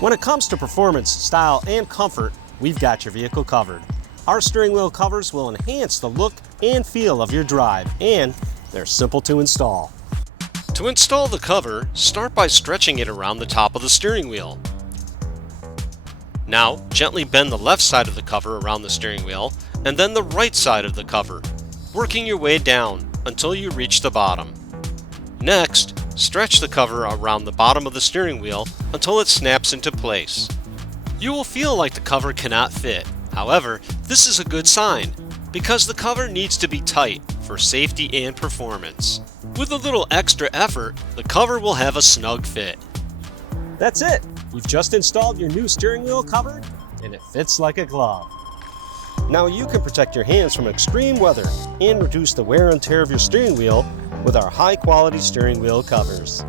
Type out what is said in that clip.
When it comes to performance, style, and comfort, we've got your vehicle covered. Our steering wheel covers will enhance the look and feel of your drive, and they're simple to install. To install the cover, start by stretching it around the top of the steering wheel. Now, gently bend the left side of the cover around the steering wheel, and then the right side of the cover, working your way down until you reach the bottom. Next, stretch the cover around the bottom of the steering wheel until it snaps into place. You will feel like the cover cannot fit. However, this is a good sign, because the cover needs to be tight for safety and performance. With a little extra effort, the cover will have a snug fit. That's it! You've just installed your new steering wheel cover, and it fits like a glove. Now you can protect your hands from extreme weather and reduce the wear and tear of your steering wheel with our high-quality steering wheel covers.